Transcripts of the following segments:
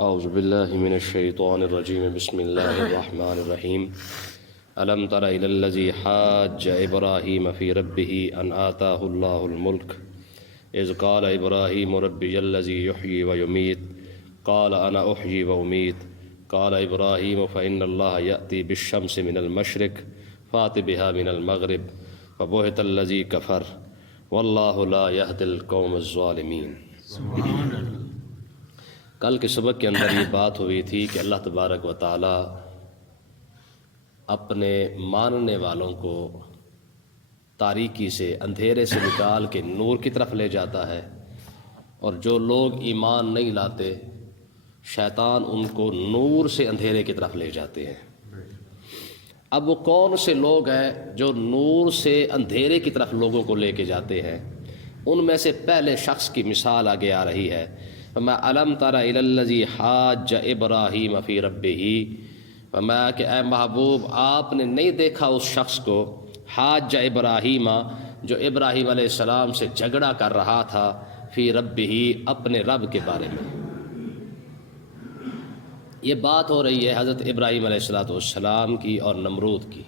اعوذ باللہ من الشیطان الرجیم بسم اللہ الرحمن الرحیم الم تر الی الذی حاج ابراہیم فی ربہ ان آتاہ اللہ الملک اذ قال ابراہیم ربی الذی یحیی ویمیت قال انا احیی وامیت قال ابراہیم فإن اللہ یأتی بالشمس من المشرق فات بها من المغرب فبہت الذی کفر واللہ لا یہدی القوم الظالمین۔ کل کے سبق کے اندر یہ بات ہوئی تھی کہ اللہ تبارک و تعالی اپنے ماننے والوں کو تاریکی سے، اندھیرے سے نکال کے نور کی طرف لے جاتا ہے، اور جو لوگ ایمان نہیں لاتے شیطان ان کو نور سے اندھیرے کی طرف لے جاتے ہیں۔ اب وہ کون سے لوگ ہیں جو نور سے اندھیرے کی طرف لوگوں کو لے کے جاتے ہیں؟ ان میں سے پہلے شخص کی مثال آگے آ رہی ہے، فما الم تر الی الذی حاج ابراہیم فی ربہ، فرمایا کہ اے محبوب آپ نے نہیں دیکھا اس شخص کو، حاج ابراہیم، جو ابراہیم علیہ السلام سے جھگڑا کر رہا تھا، فی ربہ، اپنے رب کے بارے میں۔ یہ بات ہو رہی ہے حضرت ابراہیم علیہ السلام کی اور نمرود کی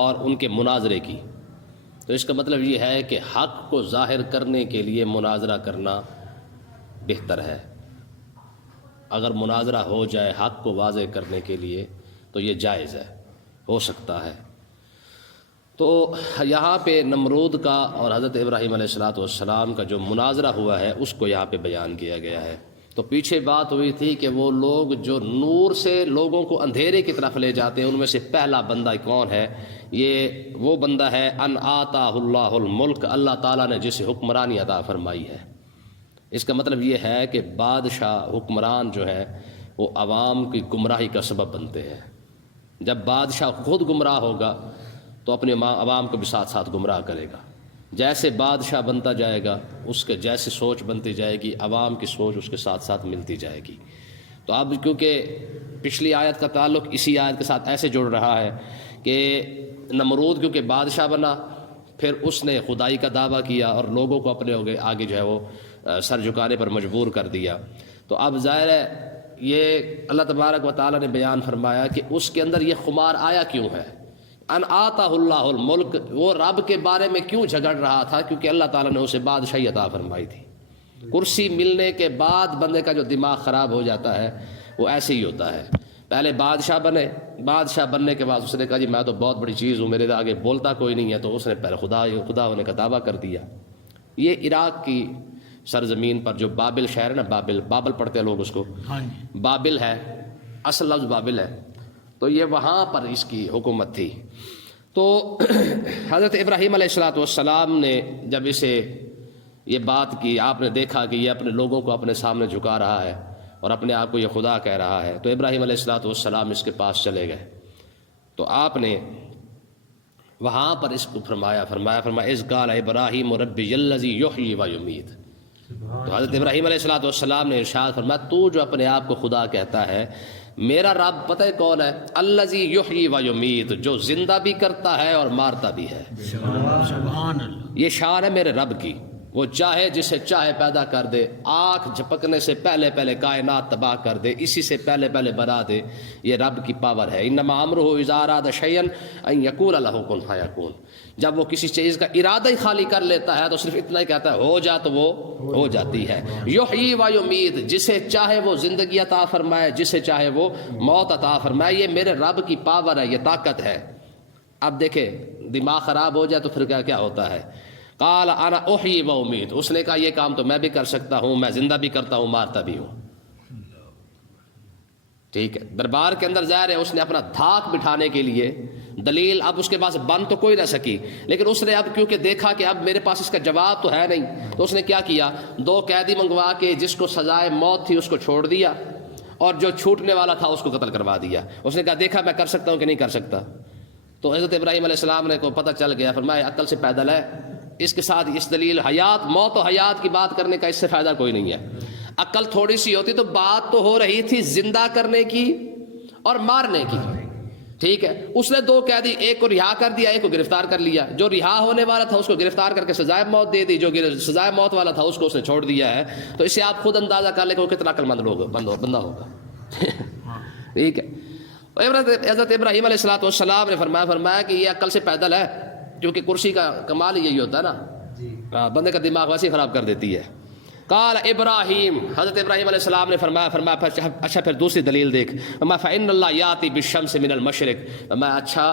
اور ان کے مناظرے کی۔ تو اس کا مطلب یہ ہے کہ حق کو ظاہر کرنے کے لیے مناظرہ کرنا بہتر ہے۔ اگر مناظرہ ہو جائے حق کو واضح کرنے کے لیے تو یہ جائز ہے، ہو سکتا ہے۔ تو یہاں پہ نمرود کا اور حضرت ابراہیم علیہ السلام کا جو مناظرہ ہوا ہے اس کو یہاں پہ بیان کیا گیا ہے۔ تو پیچھے بات ہوئی تھی کہ وہ لوگ جو نور سے لوگوں کو اندھیرے کی طرف لے جاتے ہیں، ان میں سے پہلا بندہ کون ہے؟ یہ وہ بندہ ہے ان آتاہ اللہ الملک، اللہ تعالیٰ نے جسے حکمرانی عطا فرمائی ہے۔ اس کا مطلب یہ ہے کہ بادشاہ، حکمران جو ہے وہ عوام کی گمراہی کا سبب بنتے ہیں۔ جب بادشاہ خود گمراہ ہوگا تو اپنے عوام کو بھی ساتھ ساتھ گمراہ کرے گا۔ جیسے بادشاہ بنتا جائے گا اس کے جیسے سوچ بنتی جائے گی، عوام کی سوچ اس کے ساتھ ساتھ ملتی جائے گی۔ تو اب کیونکہ پچھلی آیت کا تعلق اسی آیت کے ساتھ ایسے جڑ رہا ہے کہ نمرود کیونکہ بادشاہ بنا، پھر اس نے خدائی کا دعویٰ کیا اور لوگوں کو اپنے آگے جو ہے وہ سر جھکانے پر مجبور کر دیا۔ تو اب ظاہر ہے یہ اللہ تبارک و تعالیٰ نے بیان فرمایا کہ اس کے اندر یہ خمار آیا کیوں ہے۔ ان آتاہ اللہ الملک، وہ رب کے بارے میں کیوں جھگڑ رہا تھا؟ کیونکہ اللہ تعالیٰ نے اسے بادشاہی عطا فرمائی تھی۔ کرسی ملنے کے بعد بندے کا جو دماغ خراب ہو جاتا ہے وہ ایسے ہی ہوتا ہے۔ پہلے بادشاہ بنے، بادشاہ بننے کے بعد اس نے کہا جی میں تو بہت بڑی چیز ہوں، میرے آگے بولتا کوئی نہیں ہے، تو اس نے پہلے خدا ہونے کا دعویٰ کر دیا۔ یہ عراق کی سرزمین پر جو بابل شہر ہے نا، بابل پڑھتے ہیں لوگ اس کو، بابل ہے، اصل لفظ بابل ہے، تو یہ وہاں پر اس کی حکومت تھی۔ تو حضرت ابراہیم علیہ السلام نے جب اسے یہ بات کی، آپ نے دیکھا کہ یہ اپنے لوگوں کو اپنے سامنے جھکا رہا ہے اور اپنے آپ کو یہ خدا کہہ رہا ہے، تو ابراہیم علیہ السلام اس کے پاس چلے گئے۔ تو آپ نے وہاں پر اس کو فرمایا اذ قال ابراہیم ربی الذی یحیی ویمیت۔ تو حضرت ابراہیم علیہ السلام نے ارشاد فرمایا تو جو اپنے آپ کو خدا کہتا ہے، میرا رب پتہ ہے کون ہے؟ الذی یحیی ویمیت، جو زندہ بھی کرتا ہے اور مارتا بھی ہے۔ سبحان اللہ، یہ شان ہے میرے رب کی، وہ چاہے جسے چاہے پیدا کر دے، آنکھ جھپکنے سے پہلے پہلے کائنات تباہ کر دے، اسی سے پہلے پہلے بنا دے، یہ رب کی پاور ہے۔ انما امرہ اذا اراد شیئا ان یقول لہ کن فیکون، جب وہ کسی چیز کا ارادہ ہی خالی کر لیتا ہے تو صرف اتنا ہی کہتا ہے ہو جا تو وہ ہو جاتی ہے۔ یحیی و یمیت، جسے چاہے وہ زندگی عطا فرمائے، جسے چاہے وہ موت عطا فرمائے، یہ میرے رب کی پاور ہے، یہ طاقت ہے۔ اب دیکھیں دماغ خراب ہو جائے تو پھر کیا ہوتا ہے؟ قال انا احیی و امیت، اس نے کہا یہ کام تو میں بھی کر سکتا ہوں، میں زندہ بھی کرتا ہوں، مارتا بھی ہوں۔ ٹھیک ہے، دربار کے اندر ظاہر ہے اس نے اپنا دھاک بٹھانے کے لیے دلیل، اب اس کے پاس بن تو کوئی نہ سکی، لیکن اس نے اب کیونکہ دیکھا کہ اب میرے پاس اس کا جواب تو ہے نہیں، تو اس نے کیا کیا؟ 2 قیدی منگوا کے جس کو سزائے موت تھی اس کو چھوڑ دیا، اور جو چھوٹنے والا تھا اس کو قتل کروا دیا۔ اس نے کہا دیکھا میں کر سکتا ہوں کہ نہیں کر سکتا۔ تو حضرت ابراہیم علیہ السلام نے کو پتہ چل گیا، فرمایا عقل سے پیدل ہے، اس کے ساتھ اس دلیل حیات، موت و حیات کی بات کرنے کا اس سے فائدہ کوئی نہیں ہے۔ عقل تھوڑی سی ہوتی تو بات تو ہو رہی تھی زندہ کرنے کی اور مارنے کی، ٹھیک ہے، اس نے دو قیدی، ایک کو رہا کر دیا، ایک کو گرفتار کر لیا. جو رہا ہونے والا تھا اس کو گرفتار کر کے سزائے موت دے دی، جو سزائے موت والا تھا اس کو اس نے چھوڑ دیا ہے. تو اس سے آپ خود اندازہ کر لیں کہ وہ کتنا عقل مند بندہ ہوگا. ٹھیک ہے. حضرت ابراہیم علیہ السلام نے فرمایا کہ یہ عقل سے پیدل ہے، کیونکہ کرسی کا کمال یہی ہوتا ہے نا، بندے کا دماغ ویسے ہی خراب کر دیتی ہے. قال ابراہیم، حضرت ابراہیم علیہ السلام نے فرمایا اچھا پھر دوسری دلیل دیکھ. فإن اللہ یاتی بالشمس من المشرق. میں اچھا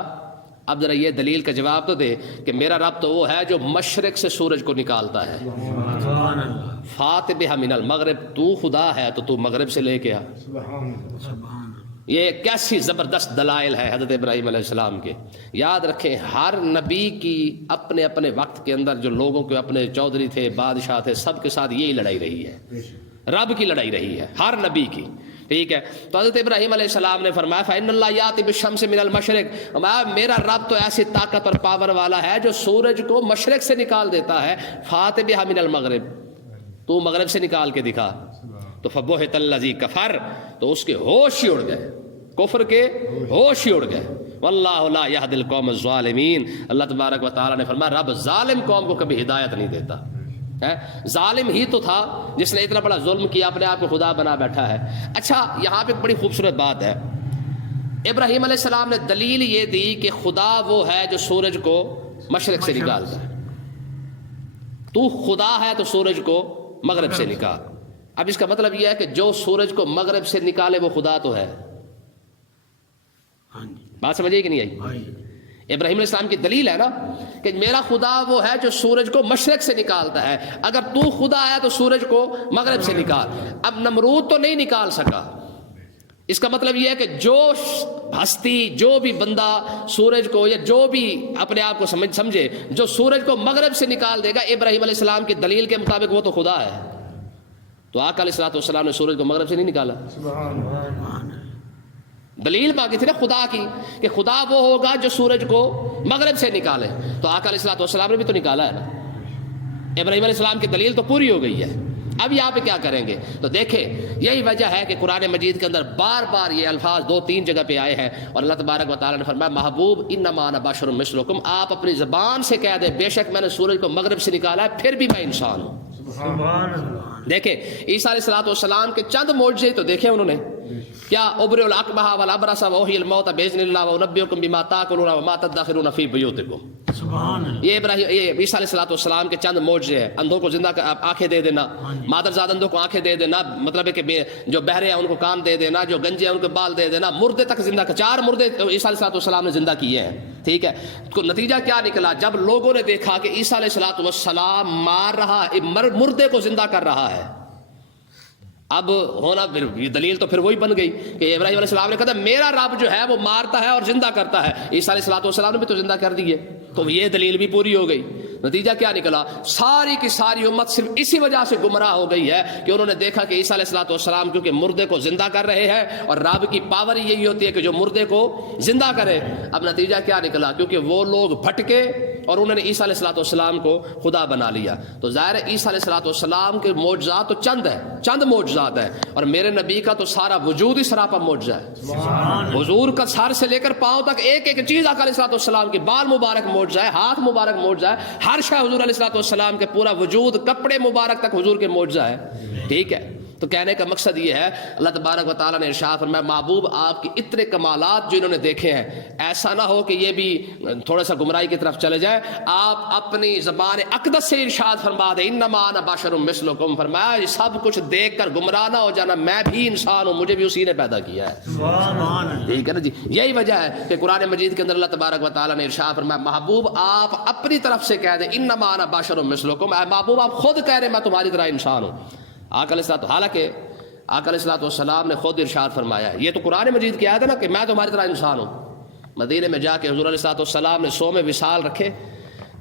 اب ذرا یہ دلیل کا جواب تو دے کہ میرا رب تو وہ ہے جو مشرق سے سورج کو نکالتا ہے. فات بہا من المغرب، تو خدا ہے تو مغرب سے لے کے آ. یہ کیسی زبردست دلائل ہے حضرت ابراہیم علیہ السلام کے. یاد رکھیں ہر نبی کی اپنے اپنے وقت کے اندر جو لوگوں کے اپنے چودھری تھے، بادشاہ تھے، سب کے ساتھ یہی لڑائی رہی ہے، رب کی لڑائی رہی ہے ہر نبی کی. ٹھیک ہے. تو حضرت ابراہیم علیہ السلام نے فرمایا فإن اللہ یاتی بالشمس من المشرق، میرا رب تو ایسی طاقت اور پاور والا ہے جو سورج کو مشرق سے نکال دیتا ہے. فات بہا من المغرب، تو مغرب سے نکال کے دکھا. تو فبہت الذی کفر، تو اس کے ہوش ہی اڑ گئے، کفر کے ہوش ہی اڑ گئے. واللہ لا یہدی القوم الظالمین، اللہ تبارک و تعالی نے فرمایا رب ظالم قوم کو کبھی ہدایت نہیں دیتا. ظالم ہی تو تھا جس نے اتنا بڑا ظلم کیا، اپنے آپ کو خدا بنا بیٹھا ہے. اچھا یہاں پہ بڑی خوبصورت بات ہے. ابراہیم علیہ السلام نے دلیل یہ دی کہ خدا وہ ہے جو سورج کو مشرق سے نکالتا ہے. تو خدا ہے تو سورج کو مغرب سے نکال. اب اس کا مطلب یہ ہے کہ جو سورج کو مغرب سے نکالے وہ خدا تو ہے. بات سمجھے کہ نہیں آئی؟ ابراہیم علیہ السلام کی دلیل ہے نا کہ میرا خدا وہ ہے جو سورج کو مشرق سے نکالتا ہے. اگر تو خدا ہے تو سورج کو مغرب سے نکال. اب نمرود تو نہیں نکال سکا. اس کا مطلب یہ ہے کہ جو ہستی، جو بھی بندہ سورج کو، یا جو بھی اپنے آپ کو سمجھے جو سورج کو مغرب سے نکال دے گا، ابراہیم علیہ السلام کی دلیل کے مطابق وہ تو خدا ہے. تو آقا علیہ السلام نے سورج کو مغرب سے نہیں نکالا. دلیل باقی تھی نا خدا کی کہ خدا وہ ہوگا جو سورج کو مغرب سے نکالے. تو آقا علیہ السلام نے بھی تو نکالا ہے نا. ابراہیم علیہ السلام کی دلیل تو پوری ہو گئی ہے. اب یہاں پہ کیا کریں گے؟ تو دیکھیں یہی وجہ ہے کہ قرآن مجید کے اندر بار بار یہ الفاظ 2-3 جگہ پہ آئے ہیں. اور اللہ تبارک و تعالیٰ نے فرمایا محبوب انما انا بشر مثلکم، آپ اپنی زبان سے کہہ دیں بے شک میں نے سورج کو مغرب سے نکالا ہے، پھر بھی میں انسان ہوں. سبحان اللہ. دیکھیں عیسیٰ علیہ السلام کے چند معجزے تو دیکھے انہوں نے. کیا ابرئ الاکمہ والابرص واحیی الموتى باذن اللہ وانبئکم بما تاکلون وما تدخرون فی بیوتکم. سبحان اللہ. یہ عیسیٰ علیہ السلام کے چند معجزے ہیں. اندھوں کو زندہ آنکھیں دے دینا، مادرزاد اندھوں کو آنکھیں دے دینا، مطلب ہے کہ جو بہرے ہیں ان کو کان دے دینا، جو گنجے ہیں ان کو بال دے دینا، مردے تک زندہ. 4 مردے عیسیٰ علیہ السلام نے زندہ کیے ہیں. ٹھیک ہے. تو نتیجہ کیا نکلا؟ جب لوگوں نے دیکھا کہ عیسیٰ علیہ السلام مار رہا، مردے کو زندہ کر رہا ہے، اب ہونا پھر دلیل تو پھر وہی بن گئی کہ ابراہیم علیہ السلام نے کہا میرا رب جو ہے وہ مارتا ہے اور زندہ کرتا ہے. عیسیٰ علیہ السلام نے بھی تو زندہ کر دیے، تو یہ دلیل بھی پوری ہو گئی. نتیجہ کیا نکلا؟ ساری کی ساری امت صرف اسی وجہ سے گمراہ ہو گئی ہے کہ انہوں نے دیکھا کہ عیسیٰ علیہ السلام کیونکہ مردے کو زندہ کر رہے ہیں، اور رب کی پاور یہی ہوتی ہے کہ جو مردے کو زندہ کرے. اب نتیجہ کیا نکلا؟ کیونکہ وہ لوگ بھٹکے اور انہوں نے عیسیٰ علیہ السلام کو خدا بنا لیا. تو ظاہر ہے عیسیٰ علیہ السلام کے معجزات تو چند معجزات ہیں، اور میرے نبی کا تو سارا وجود ہی سراپا معجزہ ہے. حضور کا سر سے لے کر پاؤں تک ایک ایک چیز آقا علیہ السلام کی، بال مبارک معجزہ ہے، ہاتھ مبارک معجزہ ہے، ہر شے حضور علیہ السلام کے پورا وجود، کپڑے مبارک تک حضور کے معجزہ ہے. ٹھیک ہے. تو کہنے کا مقصد یہ ہے اللہ تبارک و تعالیٰ نے ارشاد فرمایا محبوب آپ کی اتنے کمالات جو انہوں نے دیکھے ہیں، ایسا نہ ہو کہ یہ بھی تھوڑا سا گمراہی کی طرف چلے جائے. آپ اپنی زبان اقدس سے ارشاد فرما دیں انما انا بشر مثلکم. فرمایا یہ سب کچھ دیکھ کر گمراہ نہ ہو جانا، میں بھی انسان ہوں، مجھے بھی اسی نے پیدا کیا ہے. ٹھیک ہے نا جی. یہی وجہ ہے کہ قرآن مجید کے اندر اللہ تبارک و تعالیٰ نے ارشاد فرمایا محبوب آپ اپنی طرف سے کہہ دیں انما انا بشر مثلکم. اے محبوب آپ خود کہہ رہے میں تمہاری طرح انسان ہوں. حالانکہ آقا علیہ السلام نے خود ارشاد فرمایا، یہ تو قرآن مجید کی آیت ہے نا کہ میں تمہاری طرح انسان ہوں. مدینے میں جا کے حضور علیہ السلام نے 100 وصال رکھے.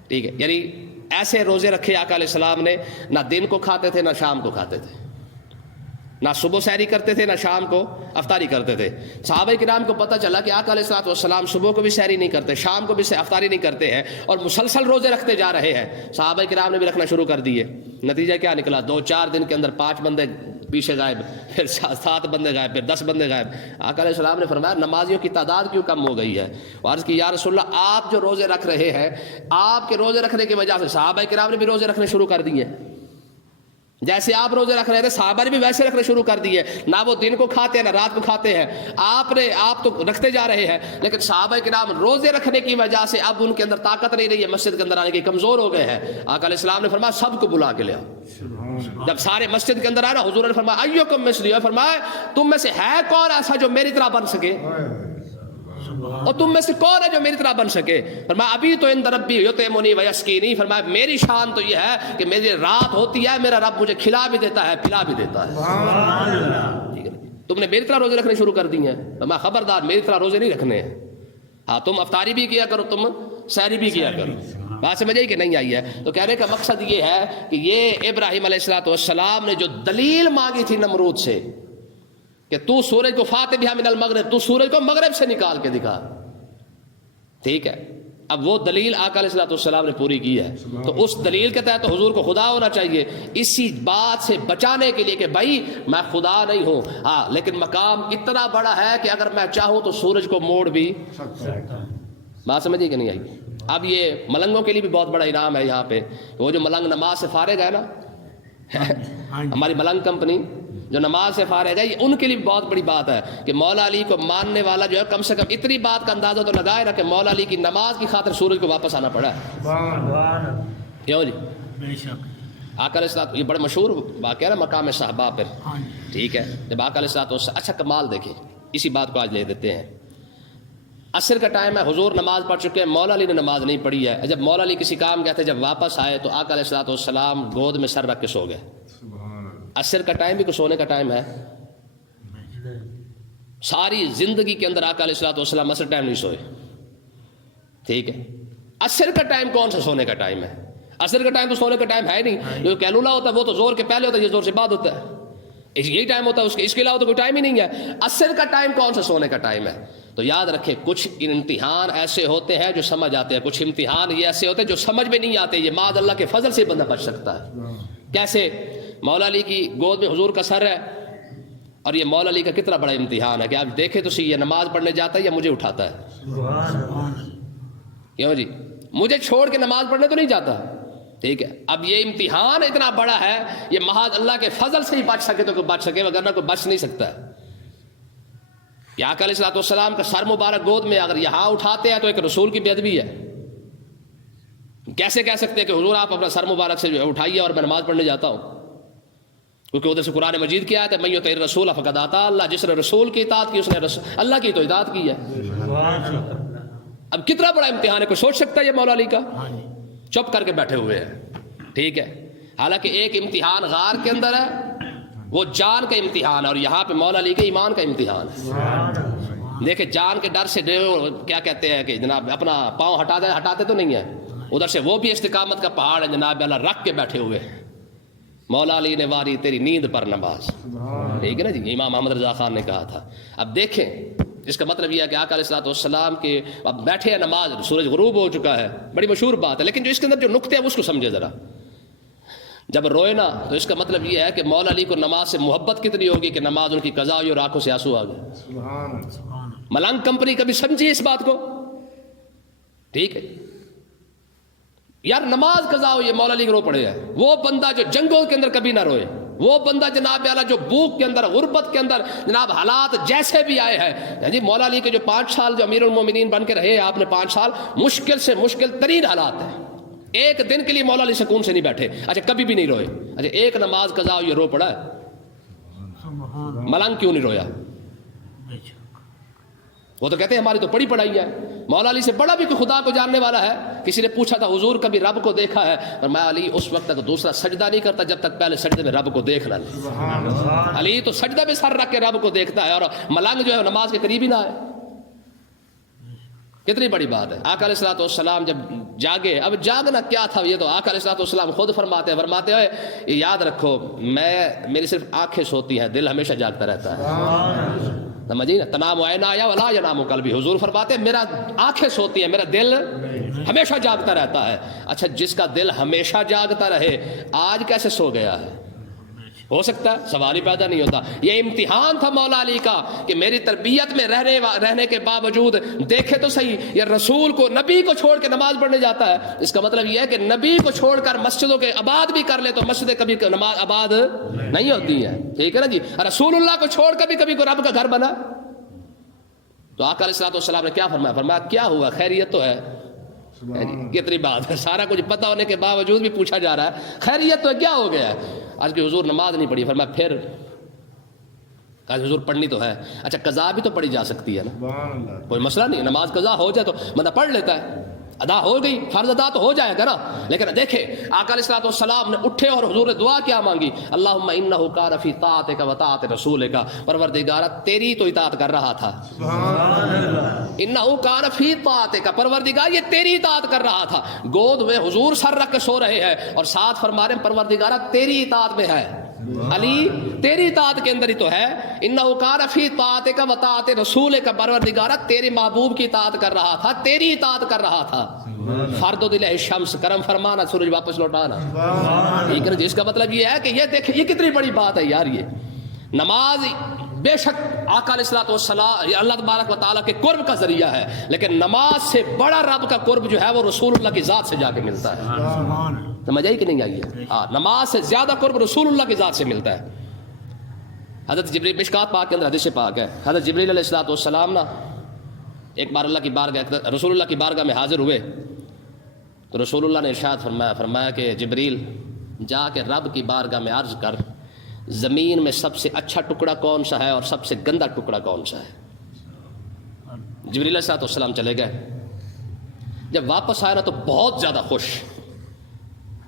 ٹھیک ہے. یعنی ایسے روزے رکھے آقا علیہ السلام نے، نہ دن کو کھاتے تھے نہ شام کو کھاتے تھے، نہ صبح سحری کرتے تھے نہ شام کو افطاری کرتے تھے. صحابہ کرام کو پتہ چلا کہ آقا علیہ السلام صبح کو بھی سحری نہیں کرتے، شام کو بھی افطاری نہیں کرتے ہیں، اور مسلسل روزے رکھتے جا رہے ہیں. صحابہ کرام نے بھی رکھنا شروع کر دیے. نتیجہ کیا نکلا؟ 2-4 دن کے اندر 5 بندے پیچھے غائب، پھر 7 بندے غائب، پھر 10 بندے غائب. آقا علیہ السلام نے فرمایا نمازیوں کی تعداد کیوں کم ہو گئی ہے؟ عرض کی یا رسول اللہ آپ جو روزے رکھ رہے ہیں، آپ کے روزے رکھنے کی وجہ سے صحابہ کرام نے بھی روزے رکھنے شروع کر دیے. جیسے آپ روزے رکھ رہے تھے صحابہ نے بھی ویسے رکھنے شروع کر دیے. نہ وہ دن کو کھاتے ہیں نہ رات کو کھاتے ہیں. آپ تو رکھتے جا رہے ہیں، لیکن صحابہ کرام روزے رکھنے کی وجہ سے اب ان کے اندر طاقت نہیں رہی ہے مسجد کے اندر آنے کی، کمزور ہو گئے ہیں. آقا علیہ السلام نے فرمایا سب کو بلا کے لے آؤ. جب سارے مسجد کے اندر آئے نا حضور نے فرمایا ایوکم مثلی، فرمایا تم میں سے ہے کون ایسا جو میری طرح بن سکے، اور تم میں سے کون ہے جو میری طرح بن سکے؟ فرمایا ابھی تو عند ربی یطعمنی ویسقینی، فرمایا میری شان تو یہ ہے کہ میری رات ہوتی ہے میرا رب مجھے کھلا بھی دیتا ہے پلا بھی دیتا ہے. ٹھیک ہے، تم نے میری طرح روزے رکھنے شروع کر دی ہیں. فرمایا خبردار میری طرح روزے نہیں رکھنے ہیں. ہاں تم افطاری بھی کیا کرو، تم سحری بھی کیا کرو. بات سمجھ آئی کہ نہیں آئی ہے؟ تو کہنے کا مقصد یہ ہے کہ یہ ابراہیم علیہ السلام نے جو دلیل مانگی تھی نمرود سے کہ تو سورج کو فاتح بہا من المغرب، تو سورج کو مغرب سے نکال کے دکھا. ٹھیک ہے، اب وہ دلیل آقا علیہ السلام نے پوری کی ہے. تو اس دلیل کے تحت حضور کو خدا ہونا چاہیے، اسی بات سے بچانے کے لیے کہ بھائی میں خدا نہیں ہوں، ہاں لیکن مقام اتنا بڑا ہے کہ اگر میں چاہوں تو سورج کو موڑ بھی سکتا. بات سمجھیے کہ نہیں آئی؟ اب یہ ملنگوں کے لیے بھی بہت بڑا انعام ہے یہاں پہ. وہ جو ملنگ نماز سے فارغ ہے نا، ہماری ملنگ کمپنی جو نماز سے فارغ ہے، یہ ان کے لیے بہت بڑی بات ہے کہ مولا علی کو ماننے والا جو ہے کم سے کم اتنی بات کا اندازہ تو لگائے نا کہ مولا علی کی نماز کی خاطر سورج کو واپس آنا پڑا ہے. کیوں جی؟ آقا علیہ السلام، یہ بڑا مشہور واقعہ ہے نا مقام صحابہ پر. ٹھیک ہے، جب آقا علیہ السلام، اچھا کمال دیکھیں، اسی بات کو آج لے دیتے ہیں. عصر کا ٹائم ہے، حضور نماز پڑھ چکے ہیں، مولا علی نے نماز نہیں پڑھی ہے. جب مولا علی کسی کام گئے تھے، جب واپس آئے تو آقا علیہ السلام گود میں سر رکھ کے سو گئے. عصر کا ٹائم بھی کوئی سونے کا ٹائم ہے؟ ساری زندگی کے اندر آقا علیہ السلام عصر ٹائم نہیں سوئے. ٹھیک ہے، عصر کا ٹائم کون سا سونے کا ٹائم ہے؟ عصر کا ٹائم تو سونے کا ٹائم ہے نہیں. جو قیلولہ ہوتا ہے وہ تو زور کے پہلے ہوتا ہے، یہ زور سے بعد ہوتا ہے. یہی ٹائم ہوتا ہے، اس کے علاوہ تو کوئی ٹائم ہی نہیں ہے. عصر کا ٹائم کون سا سونے کا ٹائم ہے؟ تو یاد رکھیں کچھ امتحان ایسے ہوتے ہیں جو سمجھ آتے ہیں، کچھ امتحان یہ ایسے ہوتے ہیں جو سمجھ میں نہیں آتے. یہ معاذ اللہ کے فضل سے بندہ بچ سکتا ہے. کیسے؟ مولا علی کی گود میں حضور کا سر ہے، اور یہ مولا علی کا کتنا بڑا امتحان ہے کہ آپ دیکھیں تو صحیح، یہ نماز پڑھنے جاتا ہے یا مجھے اٹھاتا ہے؟ کیوں جی؟ مجھے چھوڑ کے نماز پڑھنے تو نہیں جاتا. ٹھیک ہے، اب یہ امتحان اتنا بڑا ہے، یہ محض اللہ کے فضل سے ہی بچ سکے تو کوئی بچ سکے، وگرنہ کوئی بچ نہیں سکتا ہے. یا آقا علیہ السلام کا سر مبارک گود میں اگر یہاں اٹھاتے ہیں تو ایک رسول کی بے ادبی ہے. کیسے کہہ سکتے ہیں کہ حضور آپ اپنا سر مبارک سے اٹھائیے اور میں نماز پڑھنے جاتا ہوں؟ کیونکہ ادھر سے قرآن مجید کی آیت ہے من یطع الرسول فقد اطاع اللہ، جس نے رسول کی اطاعت کی اس نے اللہ کی تو اطاعت کی ہے. اب کتنا بڑا امتحان ہے، کوئی سوچ سکتا ہے یہ مولا علی کا؟ چپ کر کے بیٹھے ہوئے ہیں. ٹھیک ہے، حالانکہ ایک امتحان غار کے اندر ہے، وہ جان کا امتحان ہے، اور یہاں پہ مولا علی کے ایمان کا امتحان ہے. دیکھیں جان کے ڈر سے کیا کہتے ہیں کہ جناب اپنا پاؤں ہٹاتے تو نہیں ہے، ادھر سے وہ بھی استقامت کا پہاڑ ہے جناب اللہ رکھ کے بیٹھے ہوئے ہیں. مولا علی نے واری تیری نیند پر نماز. ٹھیک ہے نا جی، امام محمد رضا خان نے کہا تھا. اب دیکھیں اس کا مطلب یہ ہے کہ آقا علیہ السلام کے اب بیٹھے ہیں نماز، سورج غروب ہو چکا ہے، بڑی مشہور بات ہے، لیکن جو اس کے اندر جو نقطے ہیں اس کو سمجھے ذرا. جب روئے نا تو اس کا مطلب یہ ہے کہ مولا علی کو نماز سے محبت کتنی ہوگی کہ نماز ان کی قضا ہوئی اور آنکھوں سے آنسو آ گئے. ملنگ کمپنی کبھی سمجھی اس بات کو؟ ٹھیک ہے یار، نماز قضا ہو یہ مولا علی رو پڑے ہے. وہ بندہ جو جنگوں کے اندر کبھی نہ روئے، وہ بندہ جناب اعلیٰ جو بھوک کے اندر غربت کے اندر جناب حالات جیسے بھی آئے ہیں جی، مولا علی کے جو 5 سال جو امیر المومنین بن کے رہے ہیں آپ نے 5 سال، مشکل سے مشکل ترین حالات ہیں. ایک دن کے لیے مولا علی سکون سے نہیں بیٹھے. اچھا کبھی بھی نہیں روئے. اچھا ایک نماز قضا ہو یہ رو پڑا ہے. ملنگ کیوں نہیں رویا؟ وہ تو کہتے ہیں ہماری تو پڑی پڑھائی ہے. مولا علی سے بڑا بھی کوئی خدا کو جاننے والا ہے؟ کسی نے پوچھا تھا حضور کبھی رب کو دیکھا ہے؟ اور میں علی اس وقت تک دوسرا سجدہ نہیں کرتا جب تک پہلے سجدے میں رب کو دیکھ نہ لے. علی تو سجدہ میں سر رکھ کے رب کو دیکھتا ہے، اور ملنگ جو ہے نماز کے قریب ہی نہ آئے. کتنی بڑی بات ہے. آقا علیہ السلام جب جاگے، اب جاگنا کیا تھا یہ تو آقا علیہ السلام خود فرماتے ہیں یاد رکھو میری صرف آنکھیں سوتی ہیں، دل ہمیشہ جاگتا رہتا ہے. سمجھیے نا، تنام عینایا ولا ینام قلبی. حضور فرماتے ہیں میرا آنکھیں سوتی ہیں، میرا دل ہمیشہ جاگتا رہتا ہے. اچھا جس کا دل ہمیشہ جاگتا رہے آج کیسے سو گیا ہے؟ ہو سکتا ہے، سوال ہی پیدا نہیں ہوتا۔ یہ امتحان تھا مولا علی کا کہ میری تربیت میں رہنے کے باوجود دیکھے تو صحیح، یہ رسول کو، نبی کو چھوڑ کے نماز پڑھنے جاتا ہے۔ اس کا مطلب یہ ہے کہ نبی کو چھوڑ کر مسجدوں کے آباد بھی کر لے تو مسجدیں کبھی نماز آباد نہیں ہوتی ہیں، ٹھیک ہے نا جی۔ رسول اللہ کو چھوڑ کر بھی کبھی کوئی رب کا گھر بنا تو آقا علیہ الصلوۃ والسلام نے کیا فرمایا؟ فرمایا کیا ہوا، خیریت تو ہے؟ کتنی بات ہے، سارا کچھ پتہ ہونے کے باوجود بھی پوچھا جا رہا ہے خیریت تو ہے، کیا ہو گیا ہے؟ آج کہ حضور نماز نہیں پڑھی۔ فرمایا پھر؟ کہا حضور پڑھنی تو ہے۔ اچھا قضا بھی تو پڑھی جا سکتی ہے نا، کوئی مسئلہ نہیں، نماز قضا ہو جائے تو بندہ پڑھ لیتا ہے، ادا ہو گئی، فرض ادا تو ہو جائے گا نا۔ لیکن دیکھیں آقا علیہ الصلوۃ والسلام نے اٹھے اور حضور نے دعا کیا مانگی؟ اللہم انہ کان فی طاعتک و طاعت رسولک، پروردگارہ تیری تو اطاعت کر رہا تھا، انہ کان فی طاعتک، پروردگار یہ تیری اطاعت کر رہا تھا، گود میں حضور سر رکھ کے سو رہے ہیں اور ساتھ فرما رہے ہیں پروردگارہ تیری اطاعت میں ہے، علی تیری اطاعت کے اندر ہی تو ہے۔ انہ کان فی طاعتک و طاعت رسولک، پروردگارہ تیرے محبوب کی اطاعت کر رہا تھا، تیری اطاعت کر رہا تھا۔ فرد دل شمس، کرم فرمانا، سورج واپس لوٹانا، ٹھیک ہے جس کا مطلب یہ ہے کہ یہ دیکھ یہ کتنی بڑی بات ہے یار۔ یہ نماز بے شک آقا علیہ الصلوۃ والسلام اللہ تبارک و تعالیٰ کے قرب کا ذریعہ ہے، لیکن نماز سے بڑا رب کا قرب جو ہے وہ رسول اللہ کی ذات سے جا کے ملتا ہے۔ سمجھ آئی کہ نہیں آئی ہے؟ ہاں، نماز سے زیادہ قرب رسول اللہ کی ذات سے ملتا ہے۔ حضرت جبریل، مشکات پاک کے اندر حدیث پاک ہے، حضرت جبریل علیہ الصلوۃ والسلام نا ایک بار اللہ کی بارگاہ، رسول اللہ کی بارگاہ میں حاضر ہوئے تو رسول اللہ نے ارشاد فرمایا کہ جبریل جا کے رب کی بارگاہ میں عرض کر زمین میں سب سے اچھا ٹکڑا کون سا ہے اور سب سے گندا ٹکڑا کون سا ہے۔ جبریل علیہ السلام چلے گئے، جب واپس آئے نا تو بہت زیادہ خوش۔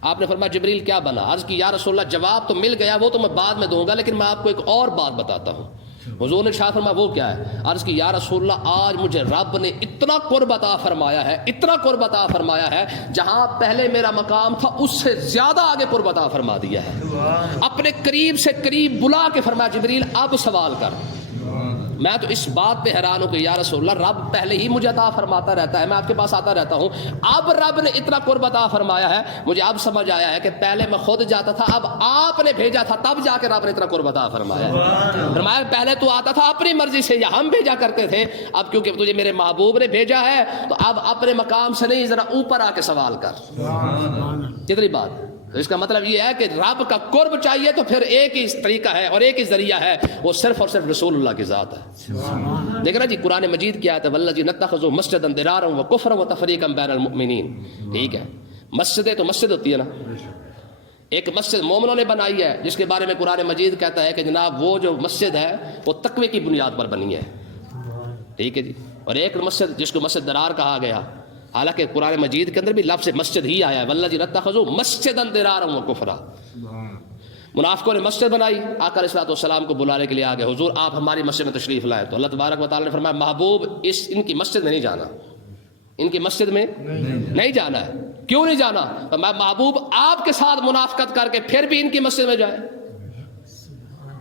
آپ نے فرمایا جبریل کیا بنا؟ عرض کی یا رسول اللہ جواب تو مل گیا، وہ تو میں بعد میں دوں گا، لیکن میں آپ کو ایک اور بات بتاتا ہوں۔ حضور نے ارشاد فرمایا وہ کیا ہے؟ عرض کی یا رسول اللہ آج مجھے رب نے اتنا قرب عطا فرمایا ہے، اتنا قرب عطا فرمایا ہے، جہاں پہلے میرا مقام تھا اس سے زیادہ آگے قرب عطا فرما دیا ہے۔ اپنے قریب سے قریب بلا کے فرمایا جبریل اب سوال کر۔ میں تو اس بات پہ حیران ہوں کہ یا رسول اللہ رب پہلے ہی مجھے عطا فرماتا رہتا ہے، میں آپ کے پاس آتا رہتا ہوں، اب رب نے اتنا قرب عطا فرمایا ہے، مجھے اب سمجھ آیا ہے کہ پہلے میں خود جاتا تھا، اب آپ نے بھیجا تھا تب جا کے رب نے اتنا قرب عطا فرمایا ہے۔ فرمایا پہلے تو آتا تھا اپنی مرضی سے یا ہم بھیجا کرتے تھے، اب کیونکہ تجھے میرے محبوب نے بھیجا ہے تو اب اپنے مقام سے نہیں، ذرا اوپر آ کے سوال کر۔ کتنی بات؟ تو اس کا مطلب یہ ہے کہ رب کا قرب چاہیے تو پھر ایک ہی طریقہ ہے اور ایک ہی ذریعہ ہے، وہ صرف اور صرف رسول اللہ کی ذات ہے۔ دیکھ نا جی قرآن مجید کیا ہے، والذین اتخذوا مسجدا ضرارا وکفرا وتفریقا بین المؤمنین، ٹھیک ہے۔ مسجدیں تو مسجد ہوتی ہے نا، ایک مسجد مومنوں نے بنائی ہے جس کے بارے میں قرآن مجید کہتا ہے کہ جناب وہ جو مسجد ہے وہ تقوی کی بنیاد پر بنی ہے، ٹھیک ہے جی۔ اور ایک مسجد جس کو مسجد ضرار کہا گیا، حالانکہ قرآن مجید کے اندر بھی لفظ مسجد ہی آیا ہے، والذین اتخذوا مسجدا ضرارا وکفرا۔ منافقوں نے مسجد بنائی، آقا علیہ الصلوۃ والسلام کو بلانے کے لیے آ گئے، حضور آپ ہماری مسجد میں تشریف لائے، تو اللہ تبارک و تعالیٰ نے فرمایا محبوب ان کی مسجد میں نہیں جانا، ان کی مسجد میں نہیں جانا ہے۔ کیوں نہیں جانا؟ میں محبوب آپ کے ساتھ منافقت کر کے پھر بھی ان کی مسجد میں جائے۔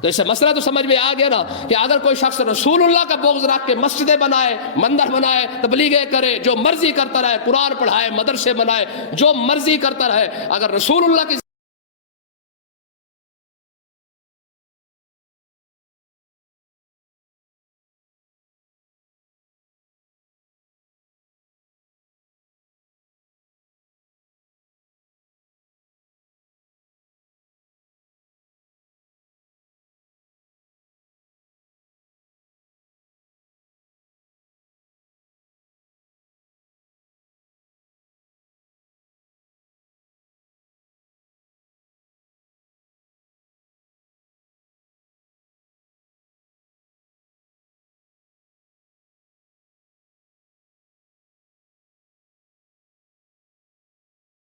تو اس سے مسئلہ تو سمجھ میں آ گیا نا کہ اگر کوئی شخص رسول اللہ کا بغض رکھ کے مسجدیں بنائے، مندر بنائے، تبلیغیں کرے، جو مرضی کرتا رہے، قرآن پڑھائے، مدرسے بنائے، جو مرضی کرتا رہے، اگر رسول اللہ کی